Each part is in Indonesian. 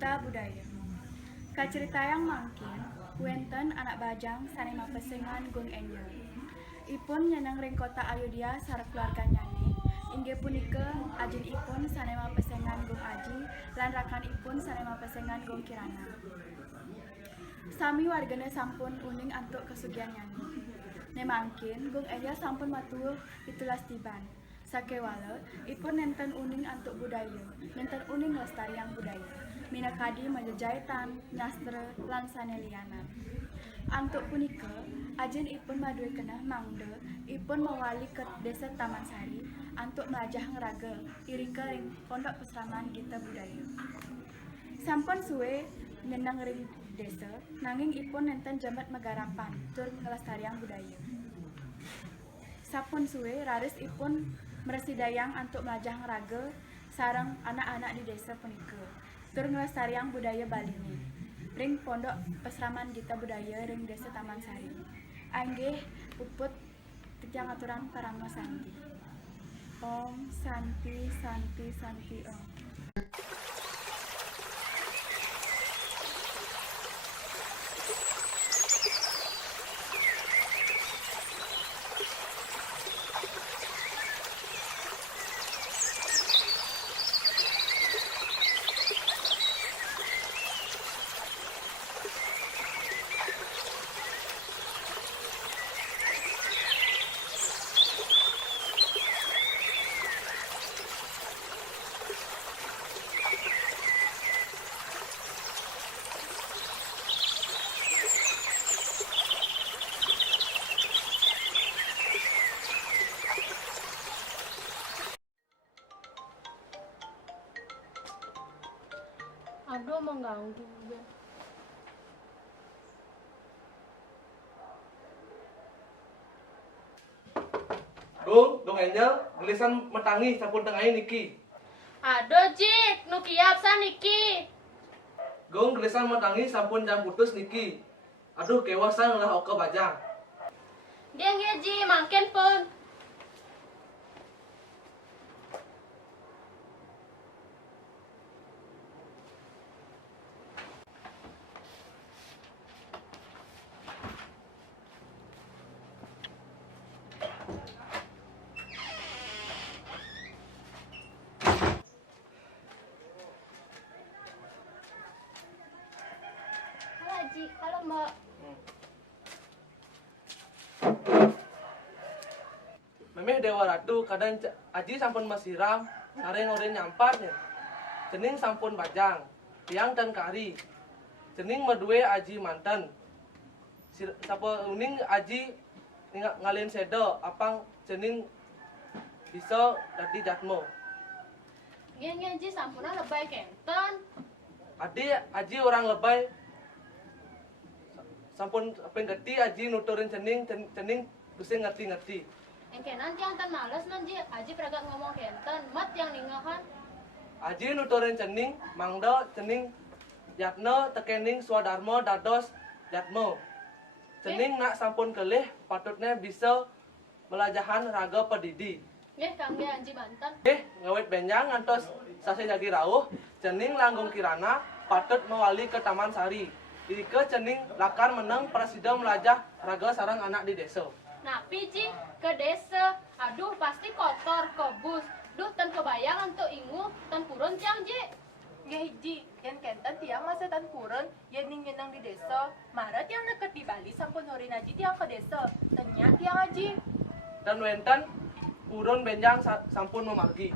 Gita Budaya. Kacerita yang mangkin, wenten anak bajang sane mapesengan gung enjel. Ipun nyeneng ring kota Ayodhya sareng keluarga nyane. Inggih punika ajin ipun sane mapesengan gung Aji lan rakan ipun sane mapesengan gung Kirana. Sami wargane sampun uning antuk kesugihan nyane. Nemangkin gung enjel sampun matuh 17 tiban. Sakewala, ipun nenten uning antuk budaya, nenten uning lestariang budaya. Minakadi majejaitan, nyastra, lan sanelianan. Antuk punika, ajin ipun madue kenah mangde, ipun mewali ke desa Taman Sari, antuk melajah ngeraga, irika ring pondok pesraman Gita Budaya. Sampun suwe nyeneng ring desa, nanging ipun nenten jembat megarapan, tur ngelestariang budaya. Sampun suwe raris ipun meresidayang antuk melajah ngeraga sareng anak-anak di desa punika. Tur ngelestariang budaya Balini. Ring pondok pesraman Gita Budaya ring desa Taman Sari. Anggih puput titiang aturan parama santi. Om Santi Santi Santi Om. Aduh, mengganggu juga. Dong Angel, gelisan metangi sampun tengahin niki. Aduh, Jik, nu kiap saniki. Gong gelisan metangi sampun jam putus niki. Aduh kewasan lah oke bajang. Dia ngeji, mangken pun. Halo, Ji. Halo, Mbak. Memeh Dewa Ratu kadang aji sampun masiram, sareng oren nyamparnya. Cening sampun bajang, tiang dan kari. Cening medue aji manten. Sapa uning aji ngalin sedo, apang cening bisa dadi jatmo. Dia ngeji sampuna lebay kenten. Adi aji orang lebay sampun pengerti aji nuturin cening kusi ngerti-ngerti. Engkenan tiang tan males man, Ji. Aji peragat ngomong kenten. Mat yang ningahan. Aji nuturin cening mangdo cening yatno tekening swadarmo dados yatmo. Cening nak sampun kelih patutnya bisa melajahan raga pedidi. Nggih, kangge Anji Banten. Ngawet benjang ngantos sase jadi rawuh, cening langgung Kirana patut mewali ke Taman Sari. Dike cening lakar meneng presida melajah raga sarang anak di desa. Napi, Ji, ke desa. Aduh, pasti kotor, kebus. Duh, tan kebayang untuk ingu, tan purun tiang, Ji. Ya hiji, yang kenten tiang masa tan kurun, yang ning nyenang di desa. Maret yang deket di Bali sampun horin aji tiang ke desa. Tanya tiang aji. Dan wenten purun benjang sampun memargi.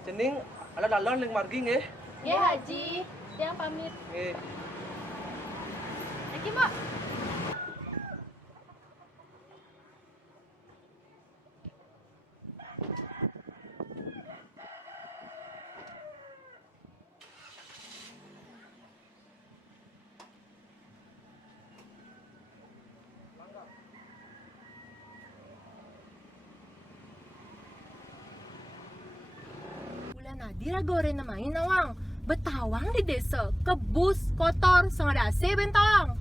Cening ada dalon ling margi nggih. Nggih, Haji. Tiang pamit. Nggih. Lagi, Mbak. Nadi raga ore na main nawang. Betawang di desa, kebus, kotor, sengada AC bentawang.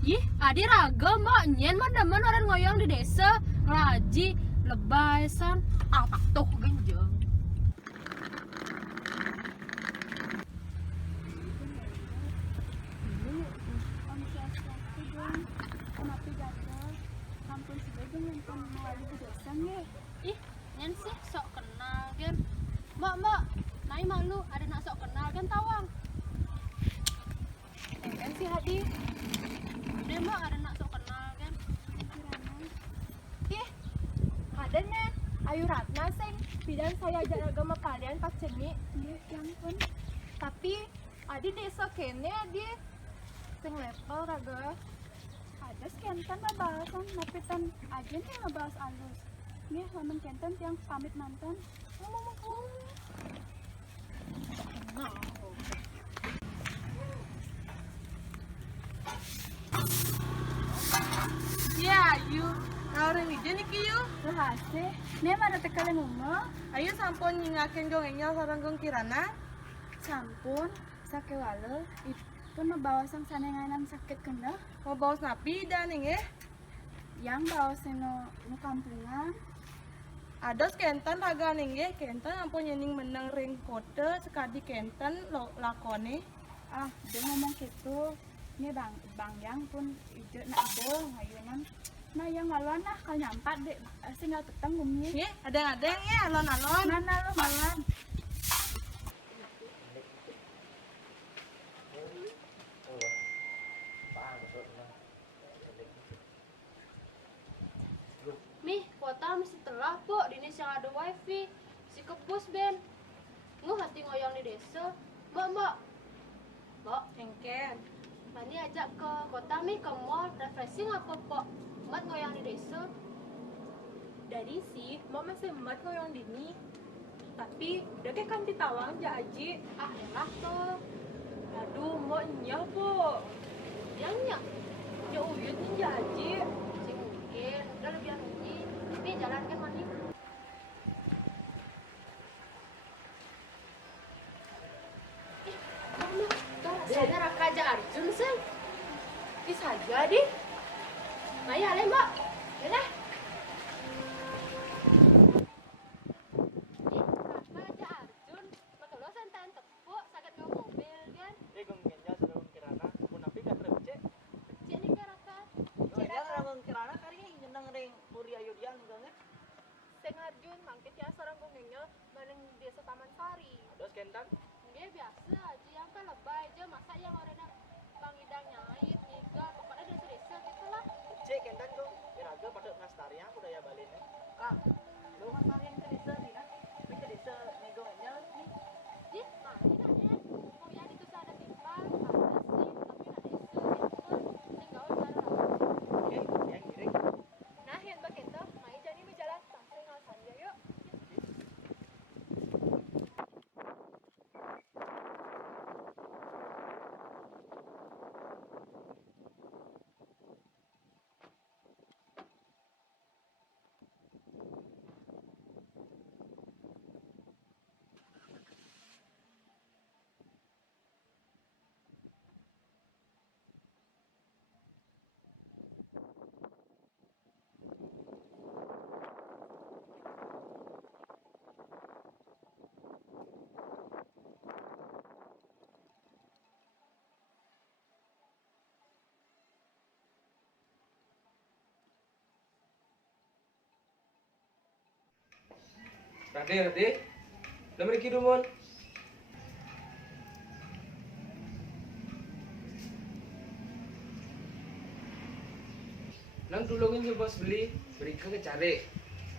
Ih, adi raga mak nyen mah demen orang ngoyong di desa. Laji, lebay san. Apa tuh genjeng? Om Swastiastu dong. Om api gagal. Kampun si Bejong yang mewali ke desa nih. Ih, nyen sih sok kenal kan. Mbak, nai malu ada nak sok kenal kan tawang. Kan si Hadi. Deh mbak ada nak sok kenal kan. Ih, ada nih. Ayu Ratna sing bidan saya ajak agama kalian pas ceni. Iya, yang pun. Tapi adi desa kene adi sing level raga. Ada skenten lah bahasan, tapi tan aja nih ngebahas alus. Nih, lamun kenten tiang pamit mantan. Ya, ayu. Kauring ije nih kieu. Rahasia, nih mana tekalen ngomong. Ayu sampun nyingakeun gongengnya sareng gong kirana. Sampun, sakewale, itu ngebawa sang sanenganan sakit kena. Mau bawa napi dan eh. Yang bawa seno nu kampungan. Ados kenten raga ninggih kenten ampun nyening meneng ring kode sekadi kenten lakone. Ah, dia ngomong gitu. Ini bang yang pun ide nak ide ngayunan. Nah yang maluan lah kalau nyampat deh, tinggal petang bumi. Nggih, adeng-adeng ya alon-alon. Mana lo maluan? Mih, kuota mesti telah po, di yang ada wifi. Si kebus ben. Hati ngoyong di desa. Mbak. Engken. Mani ajak ke kota mi ke mall refreshing apa po? Mbak ngoyong di desa. Dari sih, mau masih emat ngoyong dini. Tapi udah kayak kan ditawang ja aji. Ah, elah tuh. Aduh, mau nyah po. Yang nyak. Ya uyut nih ja aji. Sing mungkin. Udah lebih anuji. Tapi jalan kan mani. Saya Raka aja Arjun sen. Bisa jadi. Maya ale mbak. Yalah. Raka aja Arjun. Makalo santan tepuk sakit nggak mobil kan. Gongnya sareng kirana mun api ka treuce. Cek nih Raka. Gongnya sareng kirana kari nyeneng ring Puri Ayudian banget. Seng Arjun, mangkit ya sarang gongengnya maneng desa Taman Sari. Ados kentan. Dia biasa aja yang kan lebay aja masa yang orangnya bang idang nyait niga pokoknya desa-desa gitu lah. Cek kentan gong. Iraga pada ngastarian budaya Balina. Kang, lu ngastarian ke desa nih kan? Tapi ke desa negongnya nih. Di mana nya? Mau ya itu ada timpal, ada sih, tapi nak desa itu tinggal cara lah. Yang giring. Nah, yang bakenta, mai jadi menjalan sampai ngasan ya yuk. Rade, udah mriki dumun. Nang tulungin si bos beri ke cari.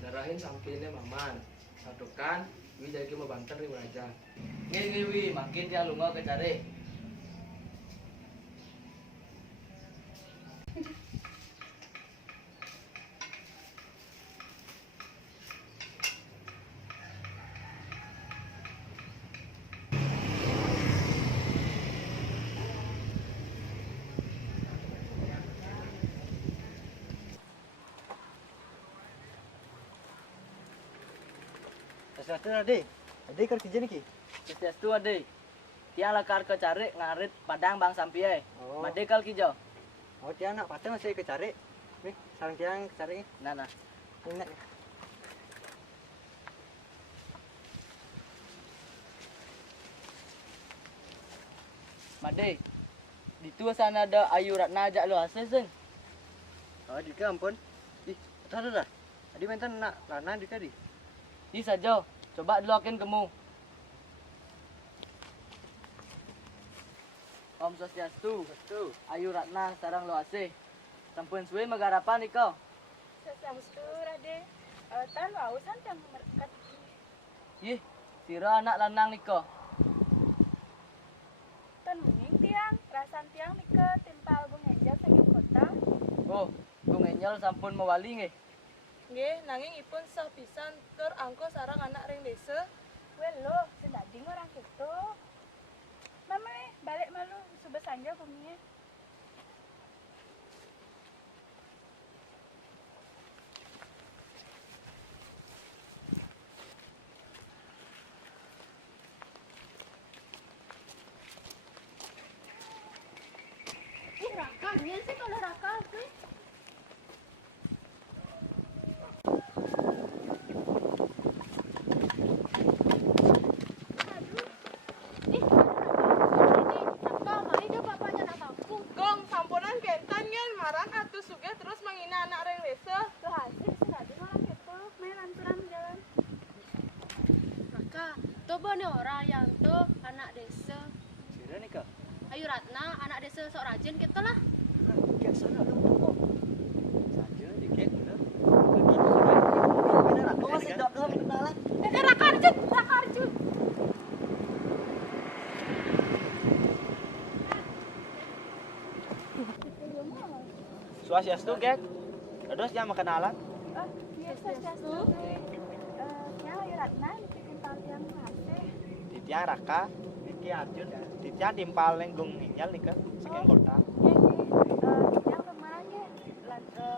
Darahin sampinnya maman. Satukan, wi jadi mau banter nih aja. Ngi wi makin dia lunga ke cari. Sesuatu tadi. Ade kerja niki. Setiastu ade. Tiang lakar ke cari ngarit padang bang sampie. Oh. Made kal kijo. Oh tiang nak patah masih ke cari. Nih, sarang tiang cari. Nana. Ini. Made. Di tua sana ada Ayu Ratna ajak lu hasil seng. Oh dika ampun. Ih, tahu dah. Adi menten nak lana dika di. Di saja. Coba dulu akin kamu. Om Swastiastu. Ayu Ratna sarang lu hasil. Sampun suwe magarapan iko. Sesamustu Rade. Tan wausan yang merkat. Ih, sira anak lanang niko. Tan muning tiang, rasan tiang mike timpal Bung Enjel saking kota. Oh, Bung Enyol sampun mewali nggih. Nggih, nanging ipun sah pisan tur angko sarang anak ring desa. Welo, sendading orang gitu. Mama, balik malu subes anja buminya. Ih, Raka, nian sih kalau Raka sih. Ih, Raka, mai dah bapaknya nak kampung. Gong, sampunan kentan ngen marang atuh suge terus menghina anak ring desa. Tuh hasil sendading orang gitu. Main lanturan jalan. Raka, coba nih orang yang tuh anak desa. Sira niko. Ayu Ratna, anak desa sok rajin gitu lah. Kayak sana dong tuh. Saja dikit bener. Oh masih dok belum kenalan. Raka Arjun, Raka Arjun. Swastiastu gek. Terus yang kenalan. Biasa biasa. Ya Ayu Ratna mike timpal tiang hasil. Di tiang Raka, Diki Arjun, di tiang timpal lenggung ninjal nih saking kota. Yang kemarin ya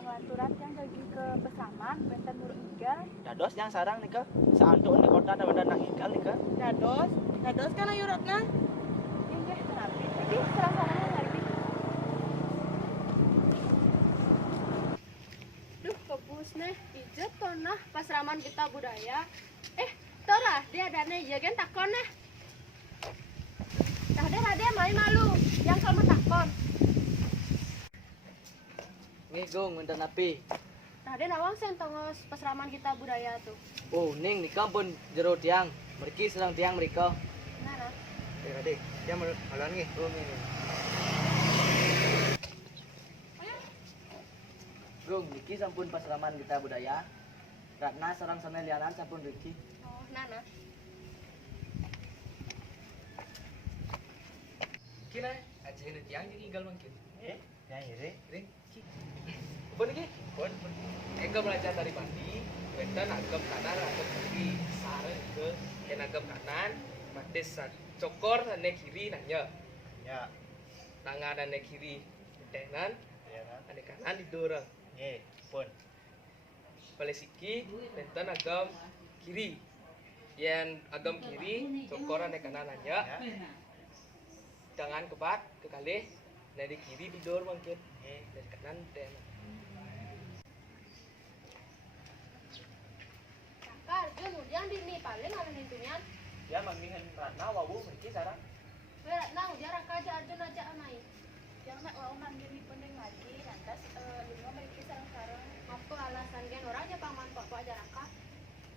ngelanturan yang pergi ke Besaman, benten muru igal. Dados yang sarang nih seantuk di kota dan nak ikan nih Dados kan Ayu Ratna. Ini kenapa? Jadi serang-serangnya lagi. Duh, kebus nih, ijet tonah pasraman kita budaya. Tora, dia ada nih, ya kan takon nih. Rade, main malu, yang kamu takon. Nggih Gong, ngenten api. Rade nawang sen tongos pasraman kita budaya tuh. Oh, ning nika pun jero tiang. Mriki serang tiang mriko. Nara. Adik, dia malan nih. Oh, nggih. Gong, niki sampun pasraman kita budaya. Ratna sarang sana lianan sampun riki. Oh, Nana. Kira aja ini tiang jadi tinggal mungkin. Yang ini. Apa nih? Pun. Enggak belajar dari pandi. Wenten agam kanan, agam kiri. Sarang ke yang agam kanan. Matis cokor ane kiri nanya. Ya. Tangan ane kiri tenan, Ya kan. ane kanan didorong. Nggih, pun. Palesiki wenten agam kiri. Yang agam kiri cokor ane kanan nanya. Tangan kebat ke kali. Dari kiri didor mungkin. Dari kanan tenan. Raka Arjun, udian dini paling ada hintunya. Ya mamihan Ratna wawu mriki sarang. Ratna, udian Raka aja Arjun aja amai. Yang nak mau manggil di pendeng lagi, lantas lima mereka sarang-sarang. Apa alasan gen orang aja paman kok aja Raka.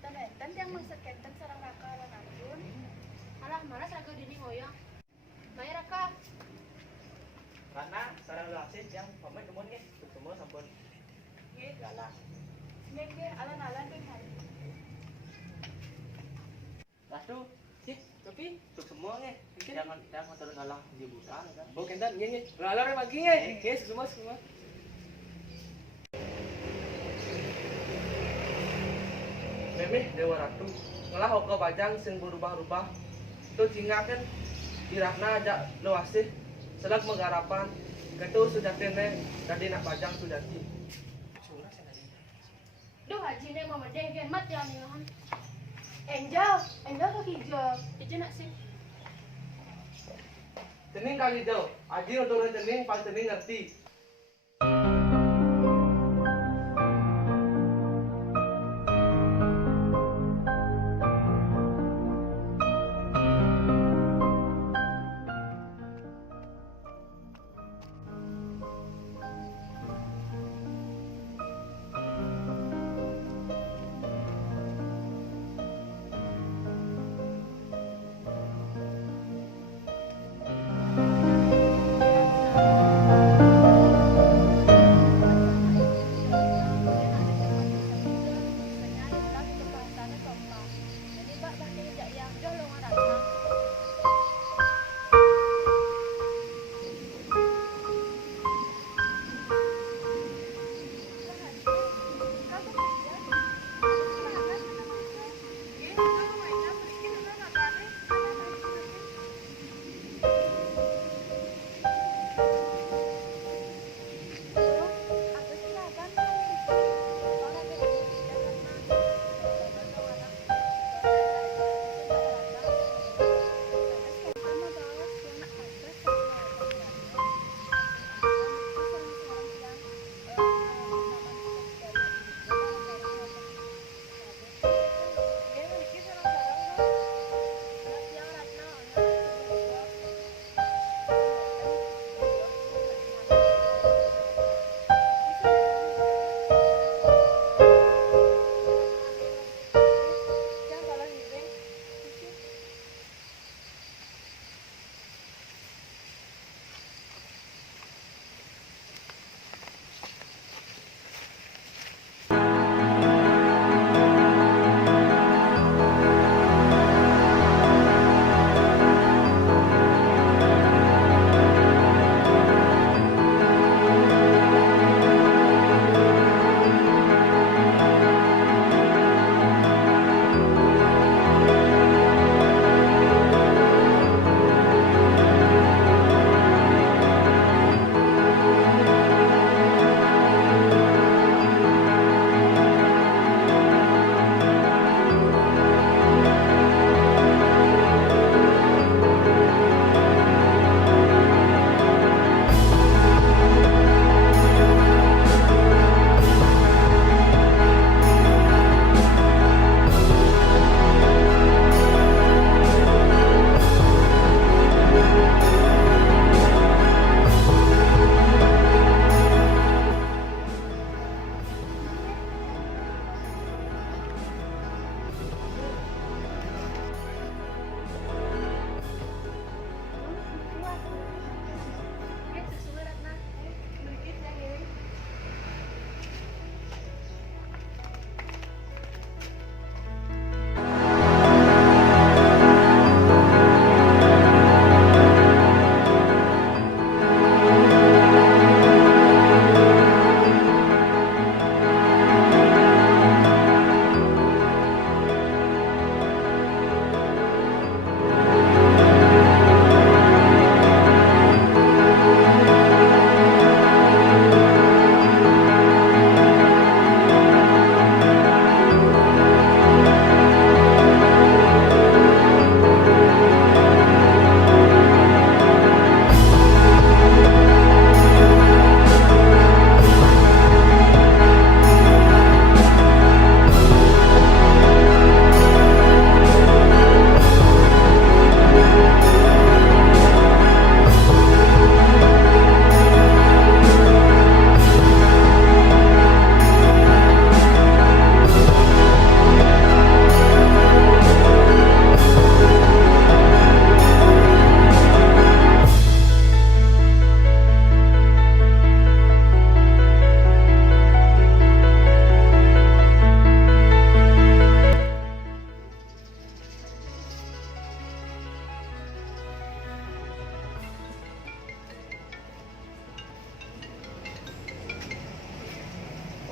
Dan enten yang maksud kenten sarang Raka dan Arjun. Alah, malas Raka dini ngoyong. Mai Raka. Ratna sarang lu hasil yang pemain kemun nih. Semua sampun. Nggih, Galah. nggih alan-alan tuh hari. Lastu, sih, tapi tuh semua nih. Jangan motor ngalah di buta kan. Oh, kentan nge. Lalar lagi nge. Nge semua. Memeh Dewa Ratu. Ngalah oke pajang sing berubah-ubah. Tuh cingakan Irakna aja lo asih. Selak menggarapan. Ketu sudah tene tadi nak pajang sudah ti. Duh, haji ne mau medeh gen mat ya nih. Angel ke hijau. Ijen nak sih. Cening kali jauh. Aji nuturun cening, pas cening ngerti.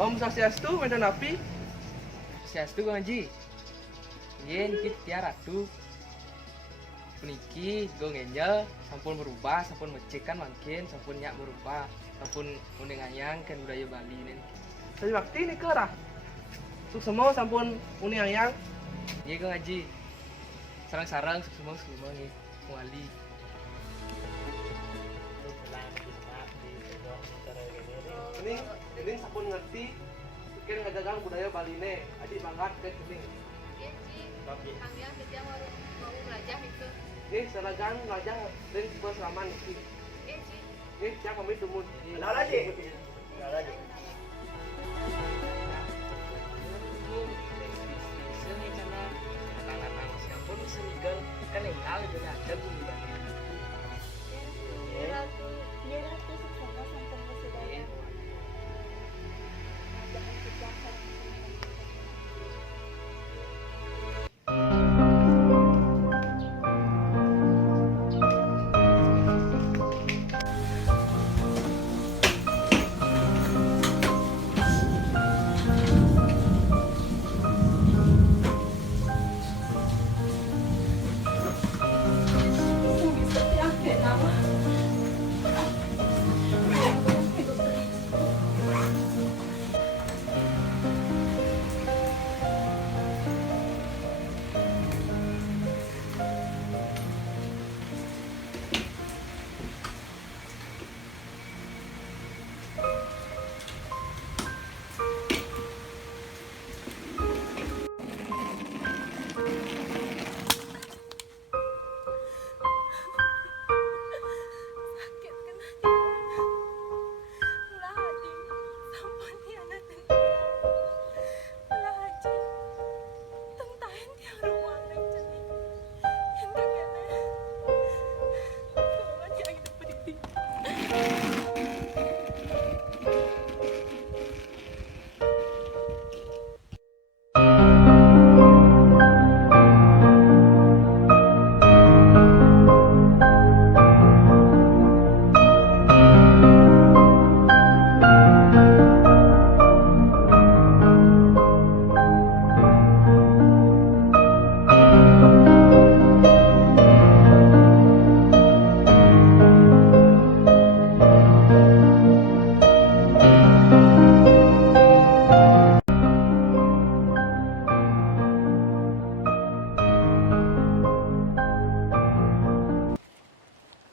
Om Swastiastu, medan api. Swastiastu Kang Haji. Yen kit tiar atuh. Puniki Gong Angel sampun berubah, sampun mecekan mangkin, sampun nyak berubah, sampun uningayang kan budaya Bali nen. Saya bakti nih kerah. Suk semua sampun uning ayang. Iya Kang Haji. Sarang-sarang semua nih. Wali. Ini sampun ngerti bikin ngajagang budaya Baline. Aji banget ke sini. Iya, Ci. Kami kita mau belajar itu. Seragang ngajak dan berselaman iki. Iya, Ci. Siang kami tumun. Kenal aja. Kenal aja. Kan enggak udah ada bulan.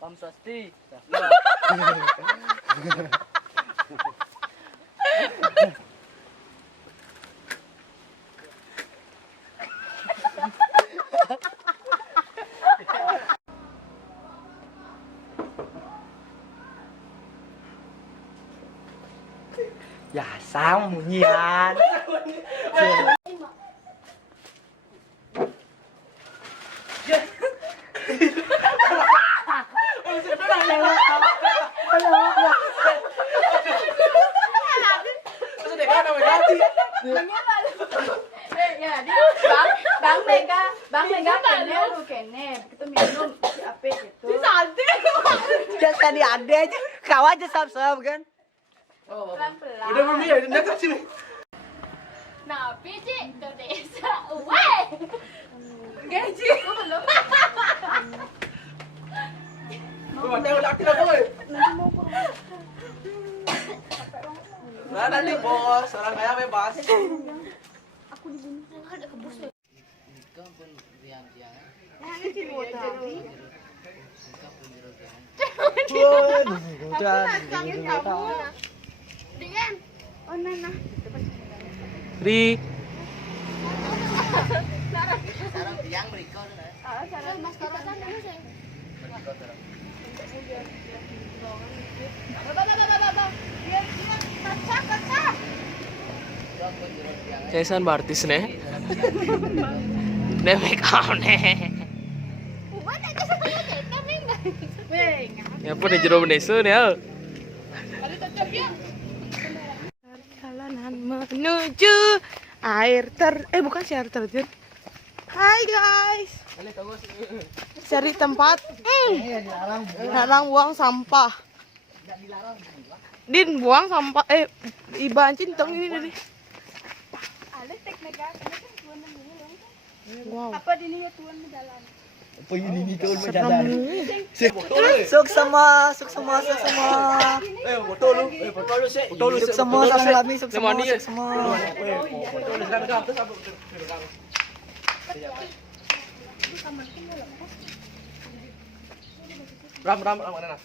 Om Swasti. Ya sao munyian. Bang Mega kene lu kene kita minum si ape gitu. Dia tadi ada aja. Kau aja sab-sab kan. Pelan-pelan. Udah mami ya, dekat sini. Nah, Ci, ke desa. Weh. Gaji. Belum. Udah aktif boy. Nah, nanti bos, orang kaya bebas. Ada kebus. Dengan Ri. Sarang tiang mereka Mas kita kan dulu sih. Cesan bartis nih. Demek nih. Ya pun di jero benesu nih. Perjalanan menuju air bukan sih air terjun. Hai guys. Cari tempat. Larang buang sampah. Din buang sampah. Iban cintong ini tadi. Ada teknik kan tuan dulu. Wow. Apa dini ya tuan jalan. Apa ini tuh Serem. Suk semua. Foto lu. Foto lu sih. Suk semua salami, suk Sama semua, dia. suk semua. Foto lu sekarang terus apa? Ram mana?